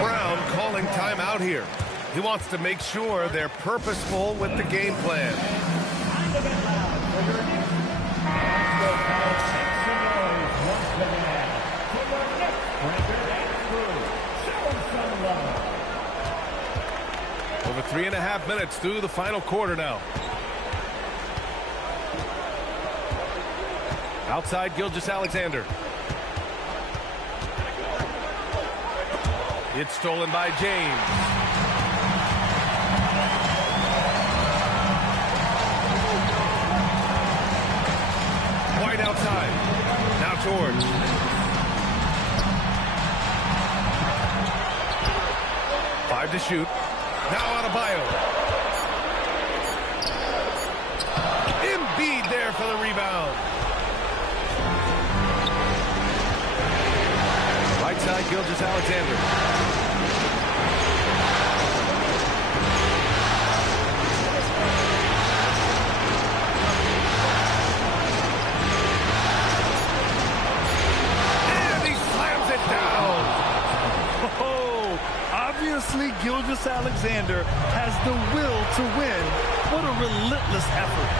Brown calling timeout here. He wants to make sure they're purposeful with the game plan. Over 3.5 minutes through the final quarter now. Outside Gilgeous-Alexander. It's stolen by James. White outside. Now George. Five to shoot. Now Adebayo. Embiid there for the rebound. Right side, Gilgeous-Alexander. And he slams it down. Oh, obviously Gilgeous-Alexander has the will to win. What a relentless effort.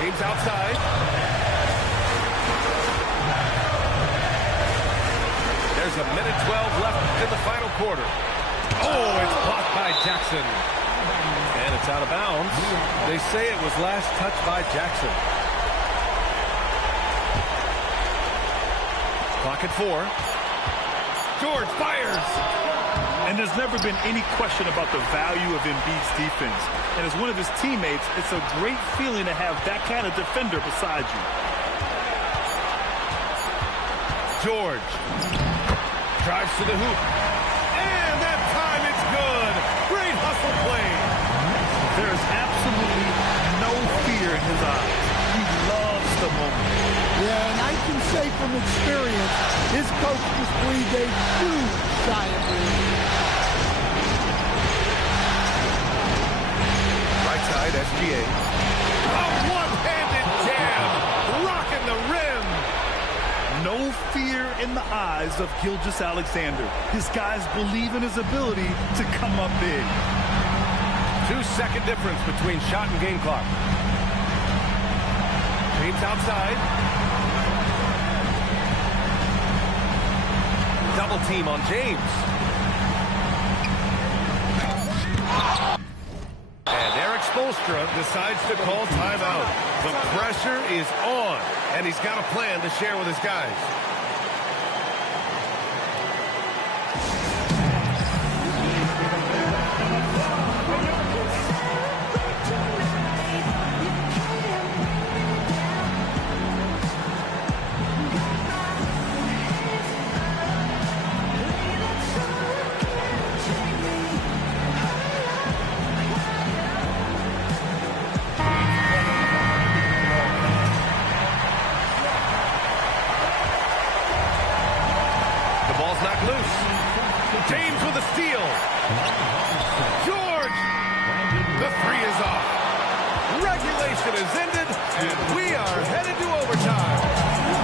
James outside. There's a minute 12 left in the final quarter. Oh, it's blocked by Jackson. And it's out of bounds. They say it was last touched by Jackson. Clock at 4. George fires. And there's never been any question about the value of Embiid's defense. And as one of his teammates, it's a great feeling to have that kind of defender beside you. George drives to the hoop. And that time it's good. Great hustle play. There is absolutely no fear in his eyes. He loves the moment. Yeah, and I can say from experience, his coach just breathed a huge sigh of relief. Right side, SGA. A one-handed jam. Rocking the rim. No fear in the eyes of Gilgeous-Alexander. His guys believe in his ability to come up big. 2-second difference between shot and game clock. James outside. Double team on James. And Eric Spoelstra decides to call timeout. The pressure is on, and he's got a plan to share with his guys. James with a steal. George! The three is off. Regulation is ended, and we are headed to overtime.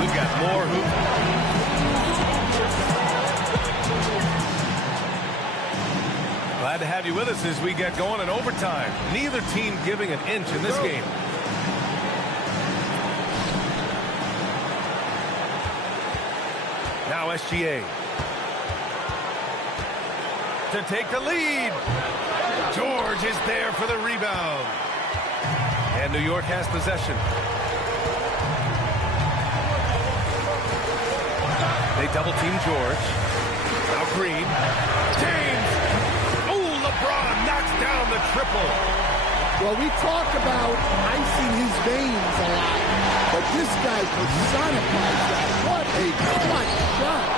We've got more hoops. Glad to have you with us as we get going in overtime. Neither team giving an inch in this game. Now SGA. To take the lead. George is there for the rebound. And New York has possession. They double team George. Now Green. James. Oh, LeBron knocks down the triple. Well, we talk about icing his veins a lot, but this guy personifies that. What a clutch shot.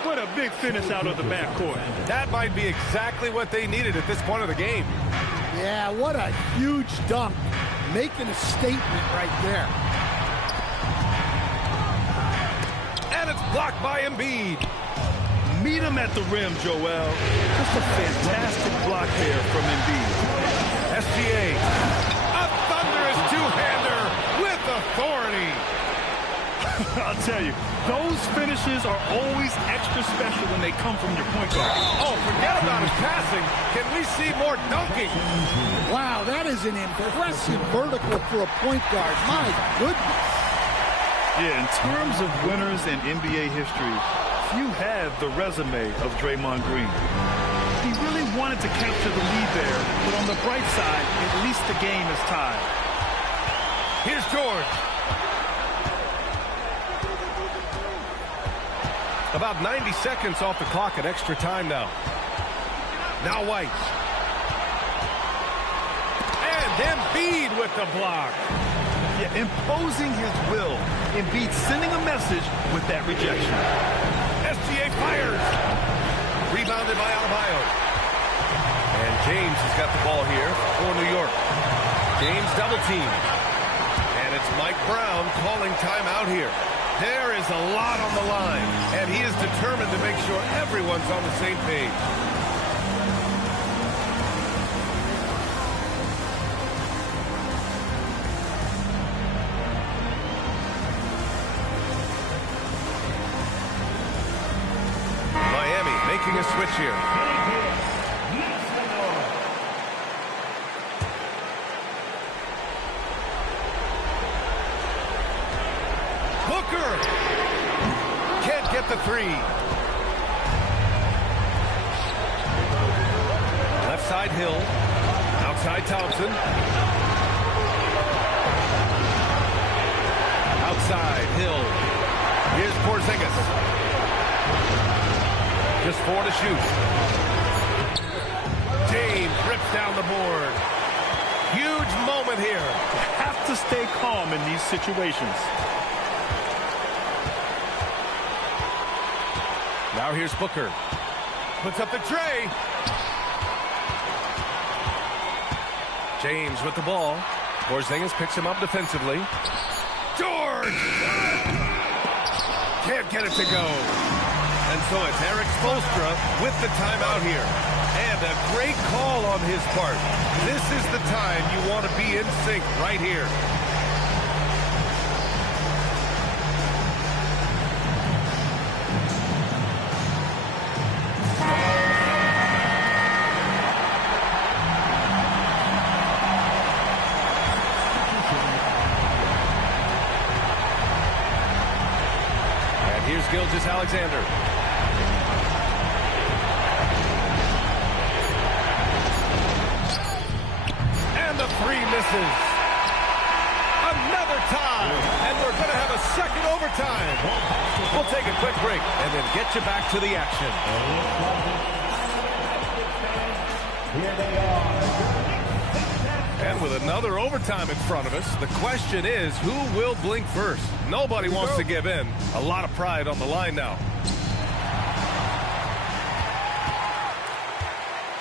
What a big finish out of the backcourt. That might be exactly what they needed at this point of the game. Yeah, what a huge dunk. Making a statement right there. And it's blocked by Embiid. Meet him at the rim, Joel. Just a fantastic block there from Embiid. SGA. A thunderous two-hander with authority. I'll tell you, those finishes are always extra special when they come from your point guard. Oh, forget about his passing. Can we see more dunking? Wow, that is an impressive vertical for a point guard. My goodness. Yeah, in terms of winners in NBA history, few have the resume of Draymond Green. He really wanted to capture the lead there, but on the bright side, at least the game is tied. Here's George. About 90 seconds off the clock at extra time now. Now White. And Embiid with the block. Yeah, imposing his will. Embiid sending a message with that rejection. SGA fires. Rebounded by Adebayo. And James has got the ball here for New York. James double team. And it's Mike Brown calling timeout here. There is a lot on the line, and he is determined to make sure everyone's on the same page. Miami making a switch here. Booker can't get the three. Left side Hill. Outside Thompson. Outside Hill. Here's Porzingis. Just 4 to shoot. James rips down the board. Huge moment here. You have to stay calm in these situations. Now here's Booker. Puts up the tray. James with the ball. Porzingis picks him up defensively. George! Can't get it to go. And so it's Eric Spoelstra with the timeout here. And a great call on his part. This is the time you want to be in sync right here. Here's Gilgeous-Alexander. And the three misses. Another tie. And we're going to have a second overtime. We'll take a quick break and then get you back to the action. Here they are. And with another overtime in front of us, the question is, who will blink first? Nobody wants to give in. A lot of pride on the line now.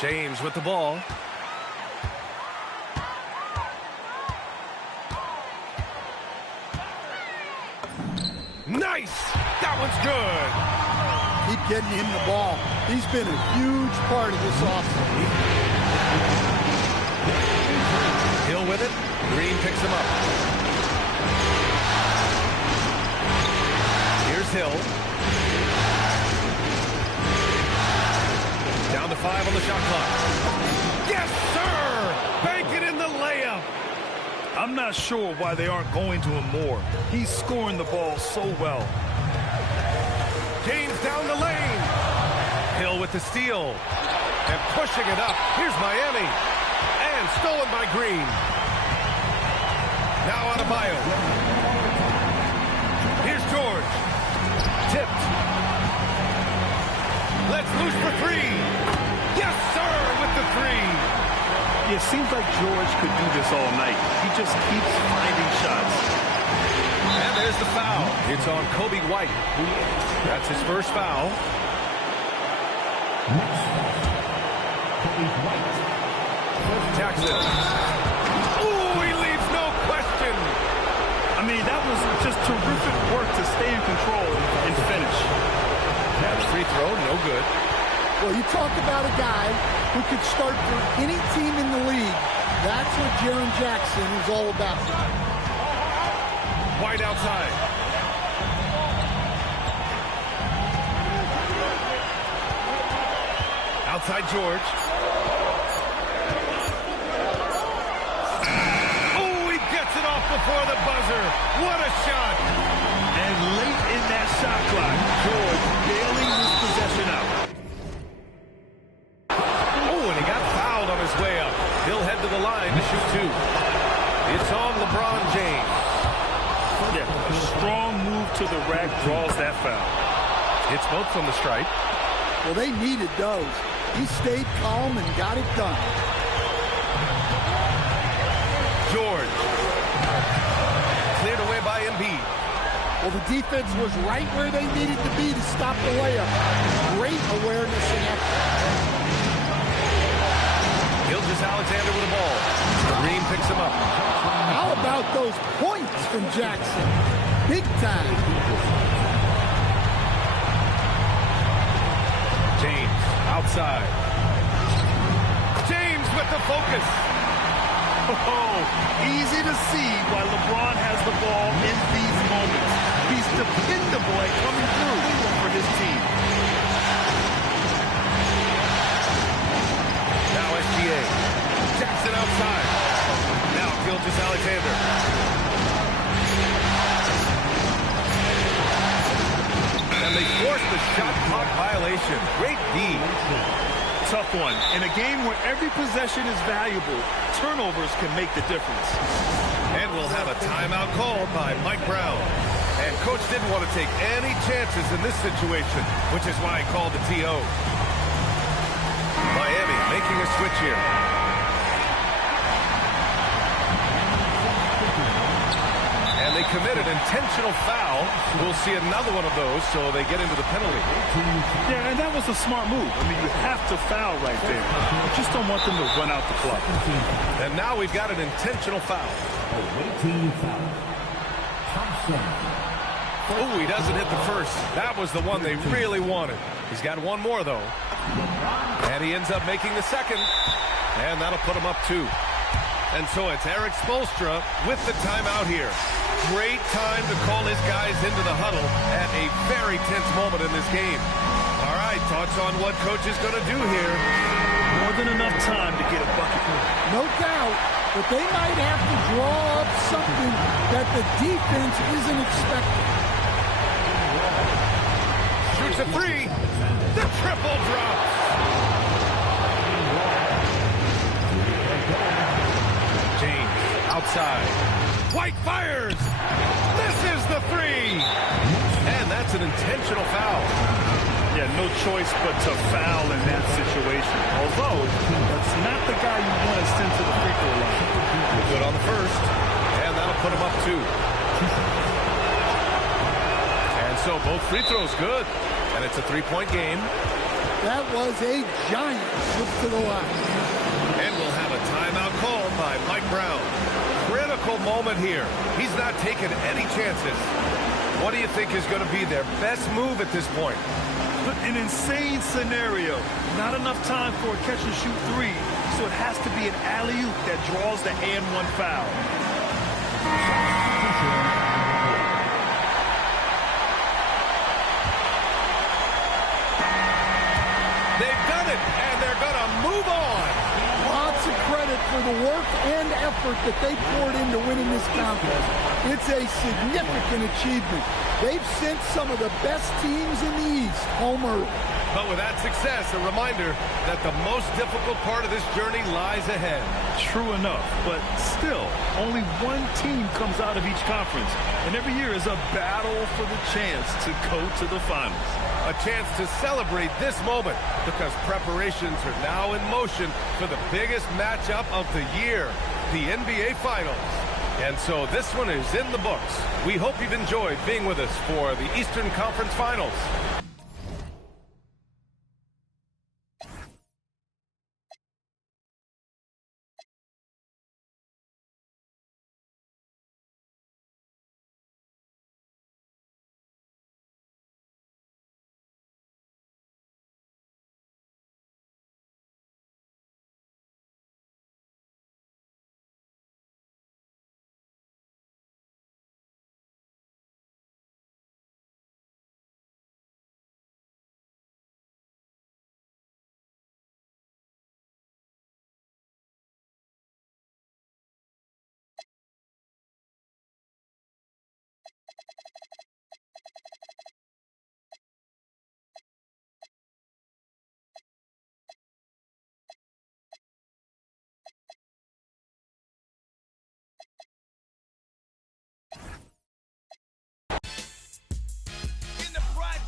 James with the ball. Nice! That one's good. Keep getting him the ball. He's been a huge part of this offense. Hill with it. Green picks him up. Here's Hill. Down to 5 on the shot clock. Yes, sir! Bank it in the layup. I'm not sure why they aren't going to him more. He's scoring the ball so well. James down the lane. Hill with the steal. And pushing it up. Here's Miami. And stolen by Green. Now Adebayo. Here's George. Tipped. Let's loose for three. Yes, sir, with the three. It seems like George could do this all night. He just keeps finding shots. And there's the foul. It's on Kobe White. That's his first foul. Jackson. Ooh, he leaves no question. I mean, that was just terrific work to stay in control and finish. Yeah, the free throw, no good. Well, you talk about a guy who could start for any team in the league. That's what Jaren Jackson is all about. White outside. Outside George. Oh, he gets it off before the buzzer. What a shot. And late in that shot clock, George bailing this possession out. Oh, and he got fouled on his way up. He'll head to the line to shoot two. It's on LeBron James. Yeah, a strong move to the rack draws that foul. It's both from the stripe. Well, they needed those. He stayed calm and got it done. George. Cleared away by Embiid. Well, the defense was right where they needed to be to stop the layup. Great awareness and effort. Gilgeous-Alexander with the ball. Kareem picks him up. How about those points from Jackson? Big time. James outside. James with the focus. Oh, easy to see why LeBron has the ball in these moments. He's dependable at coming through for his team. Now SGA. Jackson outside. Now Gilgeous-Alexander. And they force the shot clock violation. Great D. Tough one. In a game where every possession is valuable, turnovers can make the difference. And we'll have a timeout called by Mike Brown. And Coach didn't want to take any chances in this situation, which is why he called the TO. Miami making a switch here. And they committed intentional foul. We'll see another one of those, so they get into the penalty. Yeah, and that was a smart move. I mean, you have to foul right there. You just don't want them to run out the clock. And now we've got an intentional foul. Oh, he doesn't hit the first. That was the one they really wanted. He's got one more, though. And he ends up making the second. And that'll put him up two. And so it's Eric Spoelstra with the timeout here. Great time to call his guys into the huddle at a very tense moment in this game. All right, thoughts on what Coach is going to do here? More than enough time to get a bucket. No doubt, but they might have to draw up something that the defense isn't expecting. Shoots a three. The triple drop. James outside. White fires. Misses the three. And that's an intentional foul. Yeah, no choice but to foul in that situation. Although, that's not the guy you want to send to the free throw line. Good on the first. And that'll put him up two. And so both free throws good. And it's a three-point game. That was a giant trip to the line. And we'll have a timeout called by Mike Brown. Critical moment here. He's not taking any chances. What do you think is going to be their best move at this point? An insane scenario. Not enough time for a catch-and-shoot three, so it has to be an alley-oop that draws the and one foul. They've done it, and they're going to move on. Lots of credit for the work and effort that they poured into winning this conference. It's a significant achievement. They've sent some of the best teams in the East home early. But with that success, a reminder that the most difficult part of this journey lies ahead. True enough, but still, only one team comes out of each conference, and every year is a battle for the chance to go to the finals. A chance to celebrate this moment because preparations are now in motion for the biggest matchup of the year, the NBA Finals. And so this one is in the books. We hope you've enjoyed being with us for the Eastern Conference Finals.